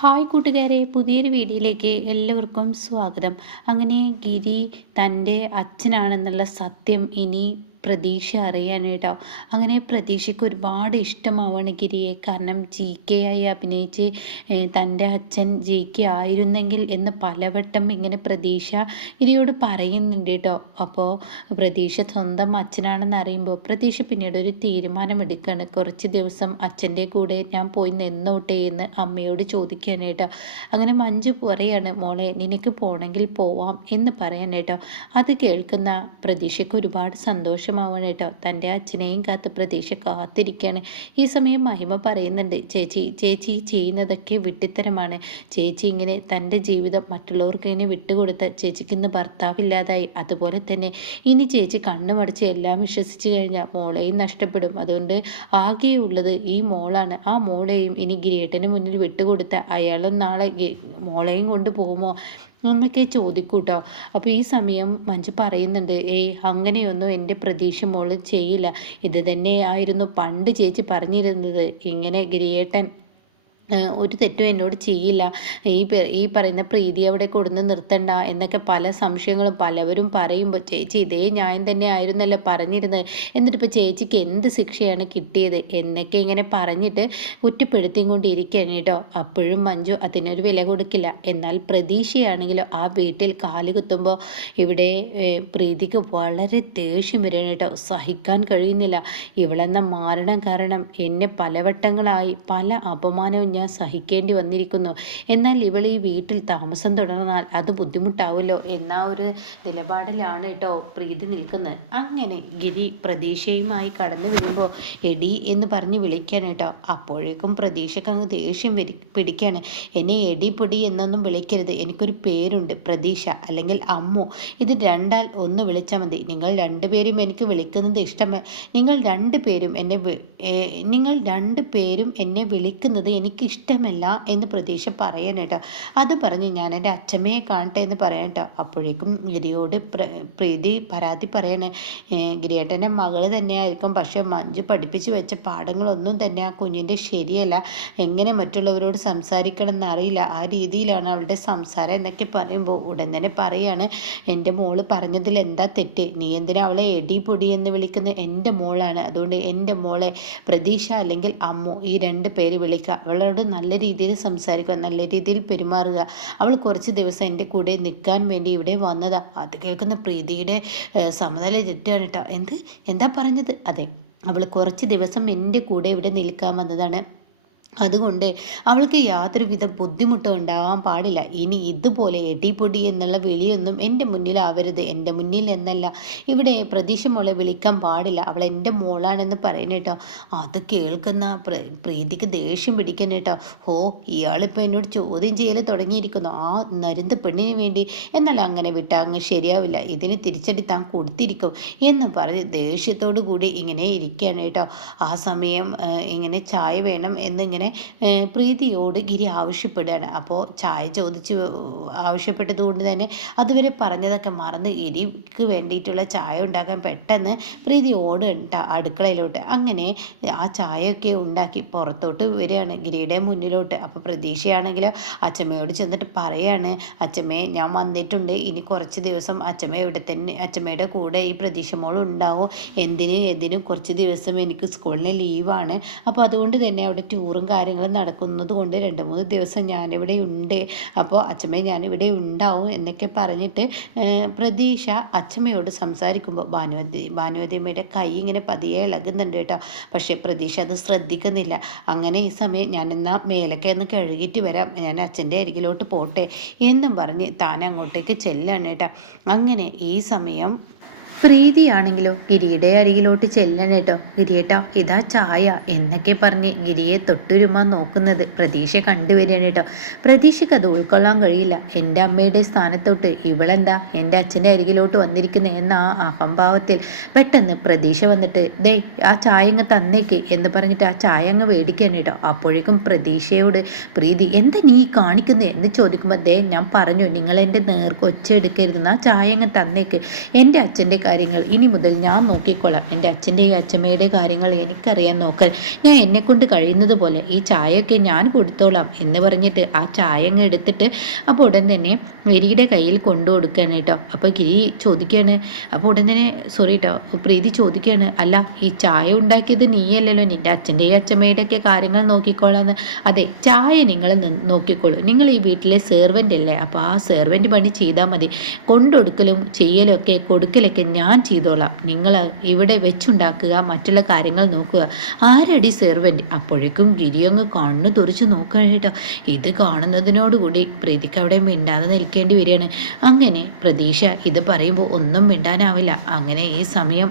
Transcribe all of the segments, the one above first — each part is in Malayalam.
ഹായ് കൂട്ടുകാരെ, പുതിയൊരു വീഡിയോയിലേക്ക് എല്ലാവർക്കും സ്വാഗതം. അങ്ങനെ ഗിരി തൻ്റെ അച്ഛനാണെന്നുള്ള സത്യം ഇനി പ്രതീക്ഷ അറിയാനായിട്ടോ. അങ്ങനെ പ്രതീക്ഷയ്ക്ക് ഒരുപാട് ഇഷ്ടമാവാണ് ഗിരിയെ. കാരണം ജി കെ ആയി അഭിനയിച്ച് തൻ്റെ അച്ഛൻ ജി കെ ആയിരുന്നെങ്കിൽ എന്ന് പലവട്ടം ഇങ്ങനെ പ്രതീക്ഷ ഗിരിയോട് പറയുന്നുണ്ട് കേട്ടോ. അപ്പോൾ പ്രതീക്ഷ സ്വന്തം അച്ഛനാണെന്ന് അറിയുമ്പോൾ പ്രതീക്ഷ പിന്നീട് ഒരു തീരുമാനമെടുക്കുകയാണ്. കുറച്ച് ദിവസം അച്ഛൻ്റെ കൂടെ ഞാൻ പോയി നിന്നോട്ടെ എന്ന് അമ്മയോട് ചോദിക്കാനായിട്ടോ. അങ്ങനെ മഞ്ജു പറയാണ്, മോളെ നിനക്ക് പോണെങ്കിൽ പോവാം എന്ന് പറയാനായിട്ടോ. അത് കേൾക്കുന്ന പ്രതീക്ഷയ്ക്ക് ഒരുപാട് സന്തോഷമാവണം കേട്ടോ. തൻ്റെ അച്ഛനെയും കാത്ത് പ്രതീക്ഷ കാത്തിരിക്കുകയാണ്. ഈ സമയം മഹിമ പറയുന്നുണ്ട്, ചേച്ചി ചേച്ചി ചെയ്യുന്നതൊക്കെ വിട്ടിത്തരമാണ്. ചേച്ചി ഇങ്ങനെ തൻ്റെ ജീവിതം മറ്റുള്ളവർക്ക് ഇങ്ങനെ വിട്ടുകൊടുത്ത ചേച്ചിക്ക് ഇന്ന് ഭർത്താവില്ലാതായി. അതുപോലെ തന്നെ ഇനി ചേച്ചി കണ്ണുമടച്ച് എല്ലാം വിശ്വസിച്ച് കഴിഞ്ഞാൽ മോളെയും നഷ്ടപ്പെടും. അതുകൊണ്ട് ആകെയുള്ളത് ഈ മോളാണ്. ആ മോളെയും ഇനി ഗിരിയേട്ടന് മുന്നിൽ വിട്ടുകൊടുത്ത അയാളും നാളെ മോളെയും കൊണ്ട് പോകുമോ എന്നൊക്കെ ചോദിക്കൂട്ടോ. അപ്പോൾ ഈ സമയം മഞ്ജു പറയുന്നുണ്ട്, അങ്ങനെയൊന്നും എൻ്റെ പ്രതീക്ഷ മോള് ചെയ്യില്ല. ഇത് തന്നെയായിരുന്നു പണ്ട് ചേച്ചി പറഞ്ഞിരുന്നത്. ഇങ്ങനെ ഗിരിയേട്ടൻ ഒരു തെറ്റും എന്നോട് ചെയ്യില്ല, ഈ പറയുന്ന പ്രീതി അവിടെ കൊടുന്ന് നിർത്തണ്ട എന്നൊക്കെ പല സംശയങ്ങളും പലവരും പറയുമ്പോൾ ചേച്ചി ഇതേ ന്യായം തന്നെ ആയിരുന്നല്ലോ പറഞ്ഞിരുന്നത്, എന്നിട്ടിപ്പോൾ ചേച്ചിക്ക് എന്ത് ശിക്ഷയാണ് കിട്ടിയത് എന്നൊക്കെ ഇങ്ങനെ പറഞ്ഞിട്ട് കുറ്റപ്പെടുത്തിയും കൊണ്ടിരിക്കുകയാണ് കേട്ടോ. അപ്പോഴും മഞ്ജു അതിനൊരു വില കൊടുക്കില്ല. എന്നാൽ പ്രതീക്ഷയാണെങ്കിലോ ആ വീട്ടിൽ കാല് കുത്തുമ്പോൾ ഇവിടെ പ്രീതിക്ക് വളരെ ദേഷ്യം വരികയാണ് കേട്ടോ. സഹിക്കാൻ കഴിയുന്നില്ല. ഇവളെന്ന മാരണം കാരണം എന്നെ പലവട്ടങ്ങളായി പല അപമാനവും ഞാൻ സഹിക്കേണ്ടി വന്നിരിക്കുന്നു. എന്നാൽ ഇവൾ ഈ വീട്ടിൽ താമസം തുടർന്നാൽ അത് ബുദ്ധിമുട്ടാവുമല്ലോ എന്ന ഒരു നിലപാടിലാണ് കേട്ടോ പ്രീതി നിൽക്കുന്നത്. അങ്ങനെ ഗിരി പ്രതീക്ഷയുമായി കടന്നു വരുമ്പോൾ എടി എന്ന് പറഞ്ഞ് വിളിക്കാൻ കേട്ടോ. അപ്പോഴേക്കും പ്രതീക്ഷയ്ക്ക് അങ്ങ് ദേഷ്യം പിടിക്കാണ്. എന്നെ എടി പൊടി എന്നൊന്നും വിളിക്കരുത്, എനിക്കൊരു പേരുണ്ട്, പ്രതീക്ഷ അല്ലെങ്കിൽ അമ്മു. ഇത് രണ്ടാൽ ഒന്ന് വിളിച്ചാൽ മതി. നിങ്ങൾ രണ്ടുപേരും എനിക്ക് വിളിക്കുന്നത് ഇഷ്ടമേ നിങ്ങൾ രണ്ടുപേരും എന്നെ വിളിക്കുന്നത് എനിക്ക് ഇഷ്ടമല്ല എന്ന് പ്രതീക്ഷ പറയാൻ കേട്ടോ. അത് പറഞ്ഞ് ഞാൻ എൻ്റെ അച്ഛമ്മയെ കാണട്ടെ എന്ന് പറയാൻ കേട്ടോ. അപ്പോഴേക്കും ഗിരിയോട് പ്രീതി പരാതി പറയണേ, ഗിരിയേട്ടൻ്റെ മകൾ തന്നെയായിരിക്കും, പക്ഷെ മഞ്ജു പഠിപ്പിച്ച് വെച്ച പാഠങ്ങളൊന്നും തന്നെ ആ കുഞ്ഞിൻ്റെ ശരിയല്ല, എങ്ങനെ മറ്റുള്ളവരോട് സംസാരിക്കണം എന്നറിയില്ല, ആ രീതിയിലാണ് അവളുടെ സംസാരം എന്നൊക്കെ പറയുമ്പോൾ ഉടൻ തന്നെ പറയാണ്, എൻ്റെ മോള് പറഞ്ഞതിൽ എന്താ തെറ്റ്, നീ എന്തിനാ അവളെ എടി പൊടി എന്ന് വിളിക്കുന്നത്, എൻ്റെ മോളാണ്, അതുകൊണ്ട് എൻ്റെ മോളെ പ്രതീക്ഷ അല്ലെങ്കിൽ അമ്മു ഈ രണ്ട് പേര് വിളിക്കുക, അവളോട് നല്ല രീതിയിൽ സംസാരിക്കുക, നല്ല രീതിയിൽ പെരുമാറുക, അവൾ കുറച്ച് ദിവസം എൻ്റെ കൂടെ നിൽക്കാൻ വേണ്ടി ഇവിടെ വന്നതാ. അത് കേൾക്കുന്ന പ്രീതിയുടെ സമനില തെറ്റാണ് കേട്ടോ. എന്താ പറഞ്ഞത്? അതെ, അവൾ കുറച്ച് ദിവസം എൻ്റെ കൂടെ ഇവിടെ നിൽക്കാൻ വന്നതാണ്. അതുകൊണ്ട് അവൾക്ക് യാതൊരുവിധ ബുദ്ധിമുട്ടും ഉണ്ടാവാൻ പാടില്ല. ഇനി ഇതുപോലെ എടിപൊടി എന്നുള്ള വിളിയൊന്നും എൻ്റെ മുന്നിലാവരുത്. എൻ്റെ മുന്നിൽ എന്നല്ല, ഇവിടെ പ്രതീക്ഷ മോളെ വിളിക്കാൻ പാടില്ല, അവൾ എൻ്റെ മോളാണെന്ന് പറയുന്ന കേട്ടോ. അത് കേൾക്കുന്ന പ്രീതിക്ക് ദേഷ്യം പിടിക്കുന്ന കേട്ടോ. ഇയാളിപ്പോൾ എന്നോട് ചോദ്യം ചെയ്യൽ തുടങ്ങിയിരിക്കുന്നു, ആ നരുന്ത് പെണ്ണിന് വേണ്ടി. എന്നാൽ അങ്ങനെ വിട്ടാൽ അങ്ങ് ശരിയാവില്ല, ഇതിന് തിരിച്ചടി താൻ കൊടുത്തിരിക്കും എന്ന് പറഞ്ഞ് ദേഷ്യത്തോടു കൂടി ഇങ്ങനെ ഇരിക്കുകയാണ് കേട്ടോ. ആ സമയം ഇങ്ങനെ ചായ വേണം എന്നിങ്ങനെ പ്രീതിയോട് ഗിരി ആവശ്യപ്പെടുകയാണ്. അപ്പോൾ ചായ ചോദിച്ച് ആവശ്യപ്പെട്ടത് കൊണ്ട് തന്നെ അതുവരെ പറഞ്ഞതൊക്കെ മറന്ന് ഗിരിക്ക് വേണ്ടിയിട്ടുള്ള ചായ ഉണ്ടാക്കാൻ പെട്ടെന്ന് പ്രീതി ഓടുക അടുക്കളയിലോട്ട്. അങ്ങനെ ആ ചായയൊക്കെ ഉണ്ടാക്കി പുറത്തോട്ട് വരികയാണ് ഗിരിയുടെ മുന്നിലോട്ട്. അപ്പോൾ പ്രതീക്ഷയാണെങ്കിലോ അച്ഛമ്മയോട് ചെന്നിട്ട് പറയാണ്, അച്ഛമ്മേ ഞാൻ വന്നിട്ടുണ്ട്, ഇനി കുറച്ച് ദിവസം അച്ഛമ്മ ഇവിടെ തന്നെ, അച്ഛമ്മയുടെ കൂടെ ഈ പ്രതീക്ഷ മോൾ ഉണ്ടാവും, എന്തിനും കുറച്ച് ദിവസം എനിക്ക് സ്കൂളിന് ലീവാണ്, അപ്പോൾ അതുകൊണ്ട് തന്നെ അവിടെ ടൂറും കാര്യങ്ങളും നടക്കുന്നത് കൊണ്ട് 2-3 ദിവസം ഞാനിവിടെ ഉണ്ട്, അപ്പോൾ അച്ഛമ്മ ഞാനിവിടെ ഉണ്ടാവും എന്നൊക്കെ പറഞ്ഞിട്ട് പ്രതീക്ഷ അച്ഛമ്മയോട് സംസാരിക്കുമ്പോൾ ഭാനുവതിയമ്മയുടെ കൈ ഇങ്ങനെ പതിയെ ഇളകുന്നുണ്ട് കേട്ടോ. പക്ഷേ പ്രതീക്ഷ അത് ശ്രദ്ധിക്കുന്നില്ല. അങ്ങനെ ഈ സമയം ഞാനെന്നാൽ മേലൊക്കെ ഒന്ന് കഴുകിയിട്ട് വരാം, ഞാൻ അച്ഛൻ്റെ അരികിലോട്ട് പോട്ടെ എന്നും പറഞ്ഞ് താൻ അങ്ങോട്ടേക്ക് ചെല്ലാണ് കേട്ടോ. അങ്ങനെ ഈ സമയം പ്രീതിയാണെങ്കിലോ ഗിരിയുടെ അരികിലോട്ട് ചെല്ലണം കേട്ടോ. ഗിരിയേട്ടാ ഇതാ ചായ എന്നൊക്കെ പറഞ്ഞ് ഗിരിയെ തൊട്ടുരുമാൻ നോക്കുന്നത് പ്രതീക്ഷ കണ്ടുവരികയാണ് കേട്ടോ. പ്രതീക്ഷയ്ക്ക് അത് ഉൾക്കൊള്ളാൻ കഴിയില്ല. എൻ്റെ അമ്മയുടെ സ്ഥാനത്തോട്ട് ഇവളെന്താ എൻ്റെ അച്ഛൻ്റെ അരികിലോട്ട് വന്നിരിക്കുന്നത് എന്ന ആ അഹംഭാവത്തിൽ പെട്ടെന്ന് പ്രതീക്ഷ വന്നിട്ട് ആ ചായ അങ്ങ് തന്നേക്ക് എന്ന് പറഞ്ഞിട്ട് ആ ചായ അങ്ങ് മേടിക്കാൻ കേട്ടോ. അപ്പോഴേക്കും പ്രതീക്ഷയോട് പ്രീതി എന്താ നീ കാണിക്കുന്നത് എന്ന് ചോദിക്കുമ്പോൾ ഞാൻ പറഞ്ഞു, നിങ്ങൾ എൻ്റെ നേർക്ക് ഒച്ച എടുക്കരുതെന്ന്, ആ ചായ അങ്ങ് തന്നേക്ക്, എൻ്റെ അച്ഛൻ്റെ കാര്യങ്ങൾ ഇനി മുതൽ ഞാൻ നോക്കിക്കോളാം. എൻ്റെ അച്ഛൻ്റെയും അച്ഛമ്മയുടെയും കാര്യങ്ങൾ എനിക്കറിയാൻ നോക്കാൻ ഞാൻ എന്നെക്കൊണ്ട് കഴിയുന്നത് പോലെ ഈ ചായയൊക്കെ ഞാൻ കൊടുത്തോളാം എന്ന് പറഞ്ഞിട്ട് ആ ചായ അങ്ങ് എടുത്തിട്ട് അപ്പോൾ ഉടൻ തന്നെ ഗിരിയുടെ കയ്യിൽ കൊണ്ടു കൊടുക്കുകയാണ് കേട്ടോ. അപ്പോൾ ഗിരി ചോദിക്കുകയാണ്, അപ്പോൾ ഉടൻ തന്നെ സോറി കേട്ടോ, പ്രീതി ചോദിക്കുകയാണ്, അല്ല ഈ ചായ ഉണ്ടാക്കിയത് നീയല്ലല്ലോ, നിൻ്റെ അച്ഛൻ്റെയും അച്ഛമ്മയുടെ ഒക്കെ കാര്യങ്ങൾ നോക്കിക്കോളാന്ന്. അതെ, ചായ നിങ്ങൾ നോക്കിക്കോളൂ, നിങ്ങൾ ഈ വീട്ടിലെ സെർവൻ്റ് അല്ലേ, അപ്പോൾ ആ സെർവൻ്റ് പണി ചെയ്താൽ മതി, കൊണ്ടുകൊടുക്കലും ചെയ്യലും ഒക്കെ കൊടുക്കലൊക്കെ ഞാൻ ചെയ്തോളാം, നിങ്ങൾ ഇവിടെ വെച്ചുണ്ടാക്കുക, മറ്റുള്ള കാര്യങ്ങൾ നോക്കുക, ആരടി സെർവൻ്റ്. അപ്പോഴേക്കും ഗിരി അങ്ങ് കണ്ണു തുറിച്ച് നോക്കുകയാണ് കേട്ടോ. ഇത് കാണുന്നതിനോടുകൂടി പ്രീതിക്ക് അവിടെ മിണ്ടാതെ നിൽക്കേണ്ടി വരികയാണ്. അങ്ങനെ പ്രതീക്ഷ ഇത് പറയുമ്പോൾ ഒന്നും മിണ്ടാനാവില്ല. അങ്ങനെ ഈ സമയം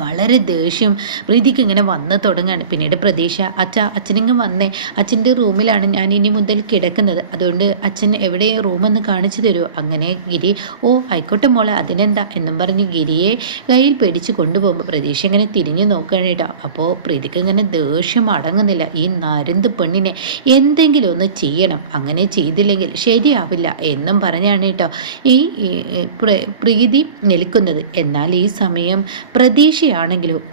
വളരെ ദേഷ്യം പ്രീതിക്ക് ഇങ്ങനെ വന്ന് തുടങ്ങുകയാണ്. പിന്നീട് പ്രതീക്ഷ, അച്ഛനിങ്ങ് വന്നേ, അച്ഛൻ്റെ റൂമിലാണ് ഞാൻ ഇനി മുതൽ കിടക്കുന്നത്, അതുകൊണ്ട് അച്ഛൻ എവിടെ റൂമെന്ന് കാണിച്ചു തരുമോ. അങ്ങനെ ഗിരി, ഓ ആയിക്കോട്ടെ മോളെ, അതിനെന്താ എന്നും പറഞ്ഞ് ഗിരിയെ കയ്യിൽ പിടിച്ച് കൊണ്ടുപോകുമ്പോൾ പ്രതീക്ഷ ഇങ്ങനെ തിരിഞ്ഞു നോക്കുകയാണ് കേട്ടോ. അപ്പോൾ പ്രീതിക്ക് ഇങ്ങനെ ദേഷ്യം അടങ്ങുന്നില്ല. ഈ നരുന്ത് പെണ്ണിനെ എന്തെങ്കിലും ഒന്ന് ചെയ്യണം, അങ്ങനെ ചെയ്തില്ലെങ്കിൽ ശരിയാവില്ല എന്നും പറഞ്ഞാണ് കേട്ടോ ഈ പ്രീതി നിൽക്കുന്നത്. എന്നാൽ ഈ സമയം പ്രതീക്ഷയാണെങ്കിലും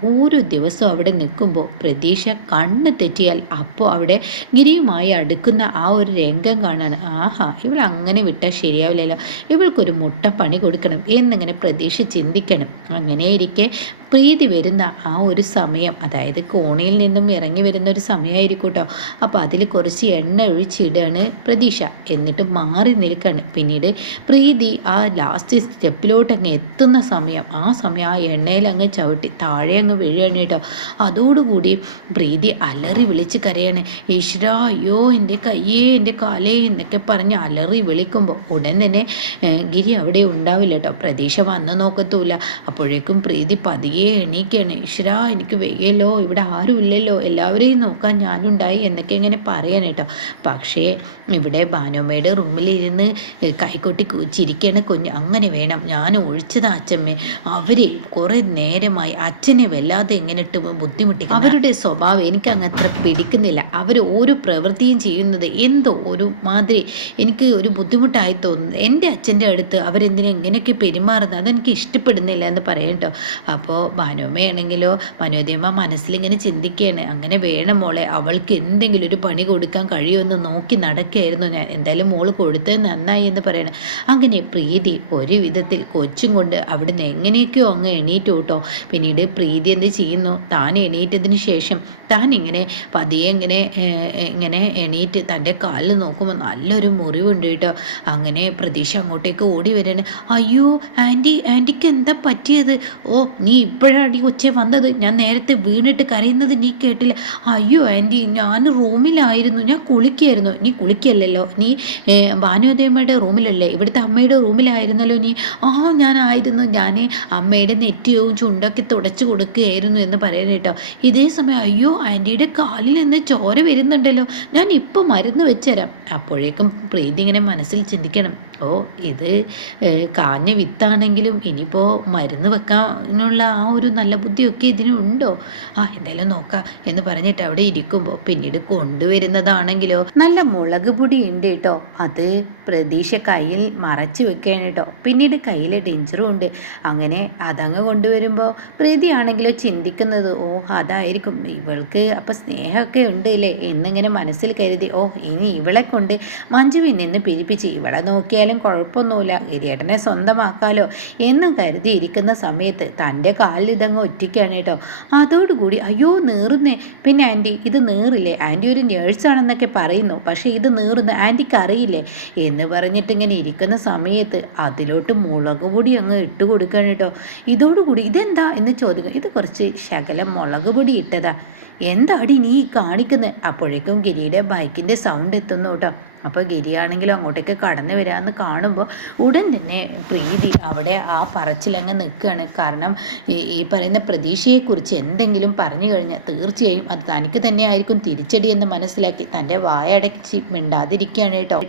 ഓരോ ദിവസവും അവിടെ നിൽക്കുമ്പോൾ പ്രതീക്ഷ കണ്ണ് തെറ്റിയാൽ അപ്പോൾ അവിടെ ഗിരിയുമായി അടുക്കുന്ന ആ ഒരു രംഗം കാണാൻ, ആഹാ ഇവൾ അങ്ങനെ വിട്ടാൽ ശരിയാവില്ലല്ലോ, ഇവൾക്കൊരു മുട്ട പണി കൊടുക്കണം എന്നിങ്ങനെ പ്രതീക്ഷ ചിന്തിക്കണം. അങ്ങനെ ഇരിക്കെ പ്രീതി വരുന്ന ആ ഒരു സമയം, അതായത് കോണിയിൽ നിന്നും ഇറങ്ങി വരുന്ന ഒരു സമയമായിരിക്കും കേട്ടോ. അപ്പോൾ അതിൽ കുറച്ച് എണ്ണ ഒഴിച്ചിടുകയാണ് പ്രതീക്ഷ, എന്നിട്ട് മാറി നിൽക്കുകയാണ്. പിന്നീട് പ്രീതി ആ ലാസ്റ്റ് സ്റ്റെപ്പിലോട്ട് അങ്ങ് എത്തുന്ന സമയം, ആ സമയം ആ എണ്ണയിൽ അങ്ങ് ചവിട്ടി താഴെ അങ്ങ് വീഴുകയാണ് കേട്ടോ. അതോടുകൂടി പ്രീതി അലറി വിളിച്ച് കരയാണ്, ഈശ്വരാ അയ്യോ എൻ്റെ കയ്യേ എൻ്റെ കാലേ എന്നൊക്കെ പറഞ്ഞ് അലറി വിളിക്കുമ്പോൾ ഉടൻ തന്നെ ഗിരി അവിടെ ഉണ്ടാവില്ല കേട്ടോ. പ്രതീക്ഷ വന്ന് നോക്കത്തുമില്ല. അപ്പോഴേക്കും പ്രീതി പതിയെ എണീക്കുകയാണ്. ഈശ്വരാ എനിക്ക് വയ്യല്ലോ, ഇവിടെ ആരും ഇല്ലല്ലോ, എല്ലാവരെയും നോക്കാൻ ഞാനുണ്ടായി എന്നൊക്കെ ഇങ്ങനെ പറയാൻ കേട്ടോ. പക്ഷേ ഇവിടെ ഭാനുമ്മയുടെ റൂമിലിരുന്ന് കൈകൊട്ടി ചിരിക്കുകയാണ് കുഞ്ഞ്. അങ്ങനെ വേണം, ഞാൻ ഒഴിച്ചതാ അച്ഛമ്മേ, അവരെ കുറേ നേരമായി അച്ഛനെ വല്ലാതെ എങ്ങനെ ഇട്ട് ബുദ്ധിമുട്ടിക്കും, അവരുടെ സ്വഭാവം എനിക്ക് അങ്ങത്ര പിടിക്കുന്നില്ല, അവർ ഓരോ പ്രവൃത്തിയും ചെയ്യുന്നത് എന്തോ ഒരു മാതിരി എനിക്ക് ഒരു ബുദ്ധിമുട്ടായി തോന്നുന്നു, എൻ്റെ അച്ഛൻ്റെ അടുത്ത് അവരെന്തിനാ ഇങ്ങനെയൊക്കെ പെരുമാറുന്നത്, അതെനിക്ക് ഇഷ്ടപ്പെടുന്നില്ല എന്ന് പറയാം കേട്ടോ. അപ്പോൾ ഭാനുമ്മയാണെങ്കിലോ മനോരമ മനസ്സിലിങ്ങനെ ചിന്തിക്കുകയാണ്, അങ്ങനെ വേണം മോളെ, അവൾക്ക് എന്തെങ്കിലും ഒരു പണി കൊടുക്കാൻ കഴിയുമെന്ന് നോക്കി നടക്കുകയായിരുന്നു ഞാൻ, എന്തായാലും മോള് കൊടുത്തത് നന്നായി എന്ന് പറയണം. അങ്ങനെ പ്രീതി ഒരു വിധത്തിൽ കൊച്ചും കൊണ്ട് അവിടുന്ന് എങ്ങനെയൊക്കെയോ അങ്ങ് എണീറ്റു കേട്ടോ. പിന്നീട് പ്രീതി എന്ത് ചെയ്യുന്നു, താൻ എണീറ്റതിന് ശേഷം താൻ ഇങ്ങനെ പതിയെ ഇങ്ങനെ എണീറ്റ് തൻ്റെ കാലിൽ നോക്കുമ്പോൾ നല്ലൊരു മുറിവുണ്ട് കേട്ടോ. അങ്ങനെ പ്രതീക്ഷ അങ്ങോട്ടേക്ക് ഓടി വരികയാണ്. അയ്യോ ആൻറ്റിക്ക് എന്താ പറ്റിയത്, ഓ നീ ഇപ്പോഴാണ് ഈ ഒച്ച വന്നത്, ഞാൻ നേരത്തെ വീണിട്ട് കരയുന്നത് നീ കേട്ടില്ല. അയ്യോ ആൻറ്റി ഞാൻ റൂമിലായിരുന്നു, ഞാൻ കുളിക്കുകയായിരുന്നു. നീ കുളിക്കല്ലല്ലോ, നീ ഭാനുദേവമ്മയുടെ റൂമിലല്ലേ, ഇവിടുത്തെ അമ്മയുടെ റൂമിലായിരുന്നല്ലോ നീ. ഞാനായിരുന്നു, ഞാൻ അമ്മയുടെ നെറ്റിയും ചുണ്ടൊക്കെ തുടച്ചു കൊടുക്കുകയായിരുന്നു എന്ന് പറയാൻ കേട്ടോ. ഇതേ സമയം അയ്യോ ആൻറ്റിയുടെ കാലിൽ നിന്ന് ചോര വരുന്നുണ്ടല്ലോ, ഞാൻ ഇപ്പോൾ മരുന്ന് വെച്ചുതരാം. അപ്പോഴേക്കും പ്രീതി ഇങ്ങനെ മനസ്സിൽ ചിന്തിക്കണം, ഓ ഇത് കാഞ്ഞ വിത്താണെങ്കിലും ഇനിയിപ്പോൾ മരുന്ന് വെക്കാനുള്ള ആ ഒരു നല്ല ബുദ്ധിയൊക്കെ ഇതിനുണ്ടോ, എന്തായാലും നോക്കാം എന്ന് പറഞ്ഞിട്ട് അവിടെ ഇരിക്കുമ്പോൾ പിന്നീട് കൊണ്ടുവരുന്നതാണെങ്കിലോ നല്ല മുളക് പൊടി ഉണ്ട് കേട്ടോ. അത് പ്രതീക്ഷ കയ്യിൽ മറച്ച് വെക്കുകയാണ് കേട്ടോ. പിന്നീട് കയ്യിൽ ഡെഞ്ചറും ഉണ്ട്. അങ്ങനെ അതങ്ങ് കൊണ്ടുവരുമ്പോൾ പ്രീതിയാണെങ്കിലോ ചിന്തിക്കുന്നത്, അതായിരിക്കും ഇവൾക്ക് അപ്പം സ്നേഹമൊക്കെ ഉണ്ട് അല്ലേ എന്നിങ്ങനെ മനസ്സിൽ കരുതി, ഇനി ഇവളെ കൊണ്ട് മഞ്ജുവിൽ നിന്ന് പിരിപ്പിച്ച് ഇവളെ നോക്കിയാലും കുഴപ്പമൊന്നുമില്ല, ഗിരിയേട്ടനെ സ്വന്തമാക്കാലോ എന്നും കരുതിയിരിക്കുന്ന സമയത്ത് തൻ്റെ കാലിൽ ഇതങ്ങ് ഒറ്റയ്ക്കാണ് കേട്ടോ. അതോടുകൂടി അയ്യോ നീറുന്നേ, പിന്നെ ആൻറ്റി ഇത് നീറില്ലേ, ആൻറ്റി ഒരു നേഴ്സാണെന്നൊക്കെ പറയുന്നു, പക്ഷേ ഇത് നീറുന്ന ആൻറ്റിക്ക് അറിയില്ലേ എന്ന് പറഞ്ഞിട്ട് ഇങ്ങനെ ഇരിക്കുന്ന സമയത്ത് അതിലോട്ട് മുളക് പൊടി അങ്ങ് ഇട്ട് കൊടുക്കുകയാണ് കേട്ടോ. ഇതോടുകൂടി ഇതെന്താ എന്ന് ചോദിക്കും, ഇത് കുറച്ച് ശകലം മുളക് പൊടി ഇട്ടതാ, എന്താടി നീ കാണിക്കുന്നത്. അപ്പോഴേക്കും ഗിരിയുടെ ബൈക്കിൻ്റെ സൗണ്ട് എത്തുന്നു കേട്ടോ. അപ്പോൾ ഗിരിയാണെങ്കിലും അങ്ങോട്ടേക്ക് കടന്നു വരാമെന്ന് കാണുമ്പോൾ ഉടൻ തന്നെ പ്രീതി അവിടെ ആ പറച്ചിലങ്ങ് നിൽക്കുകയാണ്. കാരണം ഈ പറയുന്ന പ്രതീക്ഷയെക്കുറിച്ച് എന്തെങ്കിലും പറഞ്ഞു കഴിഞ്ഞാൽ തീർച്ചയായും അത് തനിക്ക് തന്നെ ആയിരിക്കും തിരിച്ചടി എന്ന് മനസ്സിലാക്കി തൻ്റെ വായടച്ച് മിണ്ടാതിരിക്കുകയാണ് കേട്ടോ.